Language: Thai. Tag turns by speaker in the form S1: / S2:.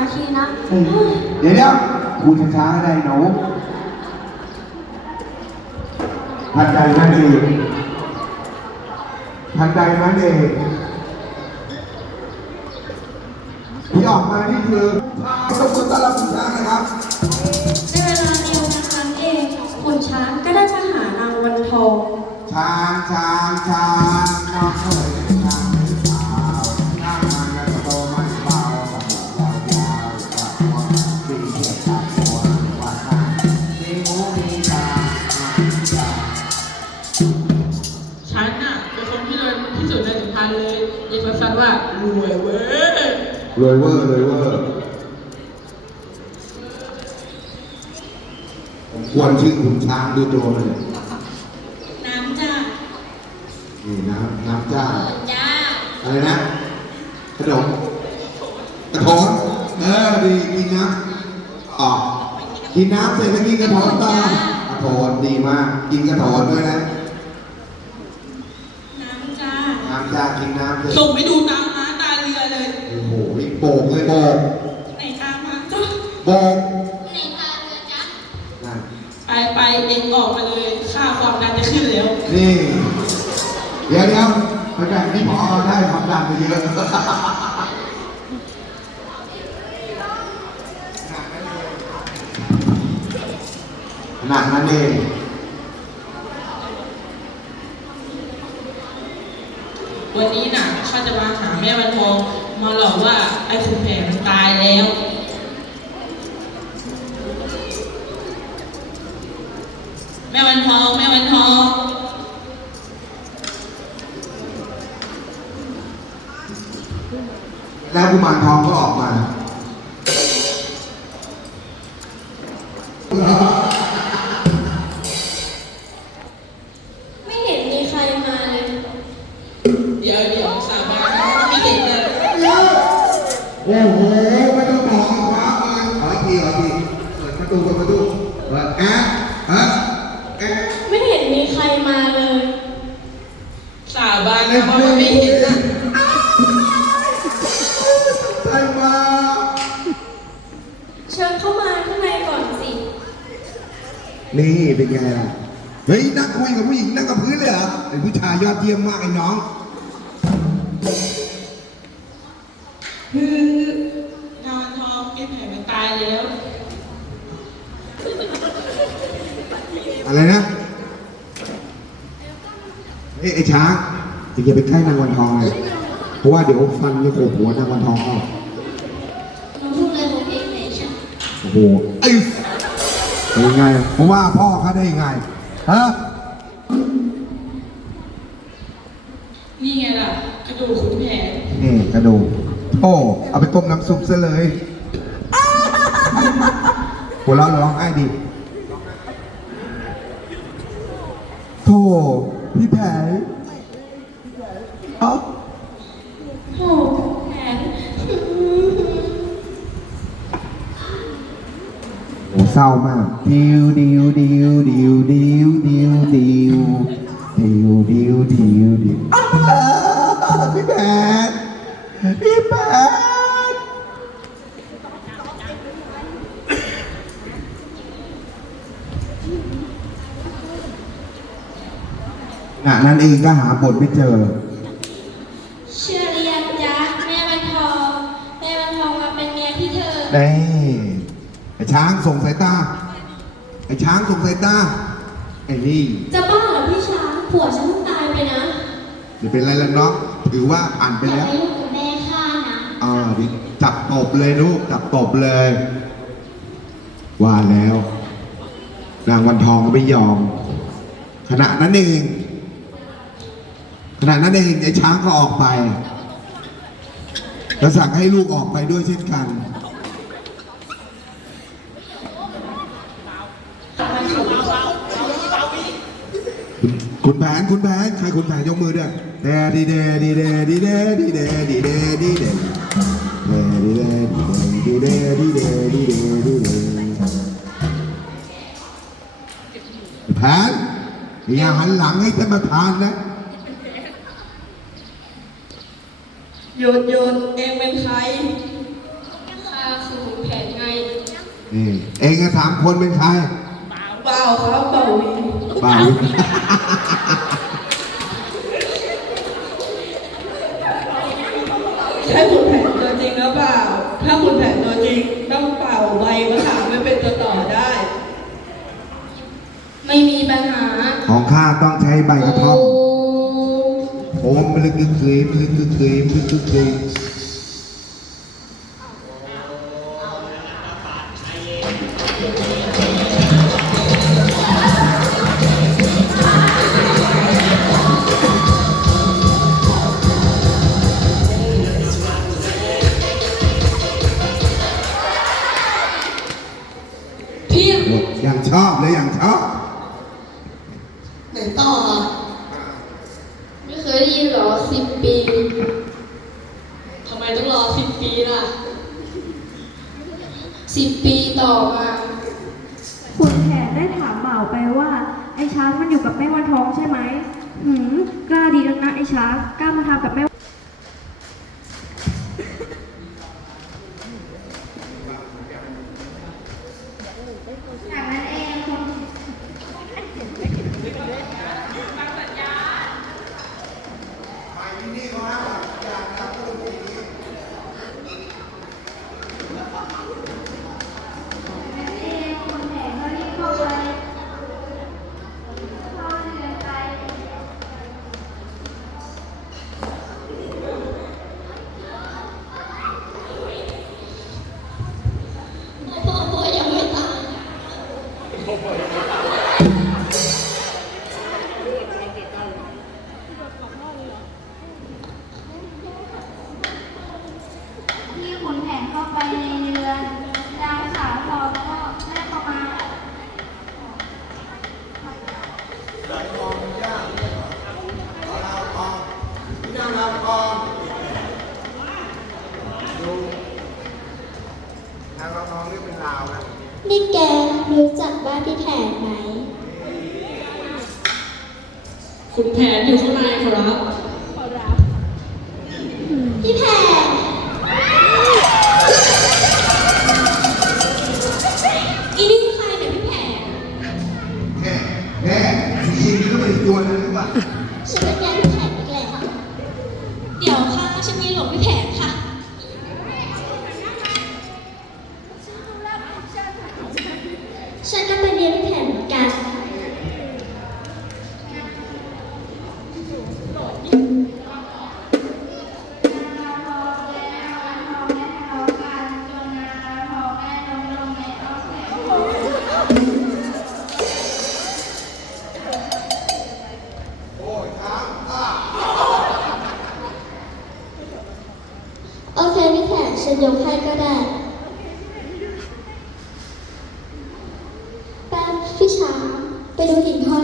S1: นาทีนะ
S2: เฮ้ยเดี๋ยวเดี๋ยวพูดช้าๆก็ได้หนูทันใดนั่นเองทันใดนั่นเองที่ออกมานี่คือพาสมุทรต ร
S1: วยเว้
S2: ยรวยเวอร์รวยเวอร์ผมควรชื่อขุนช้างดูตัวเลย
S1: น้ำจ้า
S2: นี่น้ำน้ำจ้า
S1: เปิดจ้า
S2: อะไรนะ ขนมกระถอนเออดีกินน้ำอ๋อกินน้ำเสร็จแล้วกินกระถอนต่อกระถอนดีมาก กินกระถอนด้วยนะ
S1: น้ำจ้า
S2: น้ำจ้ากินน้ำเลย
S3: ส่งไปดูตามม้าตาเรือเลย
S2: โอ้โหโบ กเลยโบก
S3: ไหนตามมาจ้ะ
S2: โบก
S1: ในตาเรือจ้า
S2: นั่น
S3: ไปไปเองออกมาเลยค่าความดันจะขึ้นแล้ว
S2: นี่ เดี๋ยวเดี๋ยวไปแบ่งที่พอได้ความดันไปเยอะขนาดนั้นเอง
S3: วันนี้น่ะข้าจะมาหาแม่วันทอง มาหลอกว่าไอ้ขุนแผนมันตายแล้วแม่วันทองแม่วันทอง
S2: แล้วกุมารทองก็ออกมา โอ้โหไม่ต้องบอกฟ้าเลยขออีกทีขออีกทีเปิดประตูเปิดประตูเปิดแอะฮะแอะ
S1: ไม่เห็นมีใครมาเลย
S3: สาบานนะว่ามันไม่เห็นนะ
S2: ใครมา
S1: เชิญเข้ามาข้างในก่อนสิ
S2: นี่เป็นไงล่ะเฮ้ยนั่งคุยกับผู้หญิงนั่งกับพื้นเลยเหรอไอ้ผู้ชายยอดเยี่ยมมากไอ้น้อง
S3: คือนางวันทองไอ้แผนมันตายแล้ว
S2: อะไรนะเฮ้ยไอ้ช้างอย่าไปใกล้นางวันทองเลยเพราะว่าเดี๋ยวฟันจะโขกหัวนางวันทองออก
S1: น้องพูดอะไรของเองไหนฉัน
S2: โอ้โหไอ้เป็นยังไงเพราะว่าพ่อเขาได้ยังไงฮะ
S3: นี่ไงล่ะ กระดูกขุนแผน
S2: นี่กระดูกโอ้เอาไปต้มน้ำซุปซะเลยหัวเราะร้องไห้ดิ โถพี่แผลเอ้า
S1: โอ้แผน
S2: โอ้เศร้ามากดิวดิวดิว ขณะนั้นเองก็หาบทไม่เจอ
S1: เชื่อหรือยังจ๊ะแม่วันทองแม่วันทองมาเป็นเมียพี่เธอ
S2: นี่ไอ้ช้างส่งสายตา ไอ้ช้างส่งสายตา ไอ้นี่
S1: จะบ้าเหรอพี่ช้างผัวฉันเพิ่งตายไปนะ
S2: จะเป็นไรแล้วเนาะถือว่าอ่านไป
S1: อย่า
S2: แล้ว
S1: ไปยุ่งกับแม่ข้านะ
S2: อ่าดิจับตบเลยลูกจับตบเลย ว่าแล้ว นางวันทองก็ไม่ยอมขณะนั้นเองข ณะนั้นเองไอ้ช้างก็ออกไป แล้วสั่งให้ลูกออกไปด้วยเช่นกัน คุณแผนคุณแผนใครคุณแผนยกมือด้วยแดดีเดดีเดดีเดดีเดดีเดดีเดแดดีเดดีเดดีเดดีเดดีเดแผนอย่าหันหลังให้ท่านประธานนะ
S3: โยนโยนเองเป็นใคร
S1: ข้าคือ
S2: นี่เองก็สามคนเป็นใคร
S3: เปล่าครับเปล่า
S2: บ่าว
S4: ใช่ขุนแผนตัวจริงหรือเปล่า ถ้าขุนแผนตัวจริงต้องเป่าใบมะขามไม่เป็นตัวต่อได้
S1: ไม่มีปัญหา
S2: ของข้าต้องใช้ใบกระท่อม
S1: โโอ
S2: มลึกกึกกึยลึกกึกกึยลึกกึกกึย
S1: พี่
S2: อย่างชอบเลยอย่างชอบ
S4: ไหนต่ออะ
S1: ไม่เคยได้ยินเหรอ สิบปี
S4: ทำไมต้องรอสิบปีล่ะ
S1: สิบปีต่อมา
S5: ขุนแผนได้ถามเหมาไปว่า ไอ้ช้างมันอยู่กับแม่วันทองใช่ไหมหืมกล้าดีนักนะไอ้ช้างกล้ามาทำกับแม่ นั่งรั
S2: บก่อนดูนางรับน้องนี่เป็นลาวนะ
S1: นี่แกรู้จักบ้านพี่แผนไหม
S3: คุณแผนอยู่ข้างในครับ
S1: พี่แผ แผน ไปดูหิ่งห้อยกันวันทอง